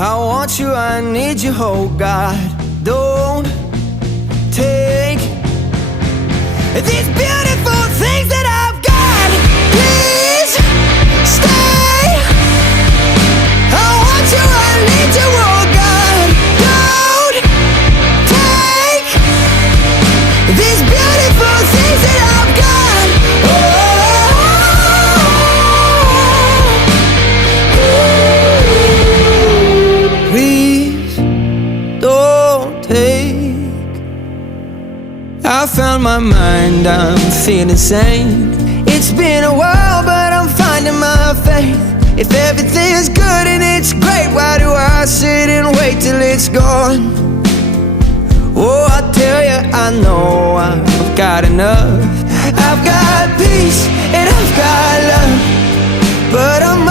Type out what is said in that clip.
I want you, I need you, oh God. Don't take these beautiful things that I've got. Please stay. I want you, I need you, oh God. Don't take these beautiful things that I've got. Please don't take. I found my mind, I'm feeling sane. It's been a while, but I'm finding my faith. If everything's good and it's great, why do I sit and wait till it's gone? Oh, I tell you, I know I've got enough. I've got peace and I've got love, but I'm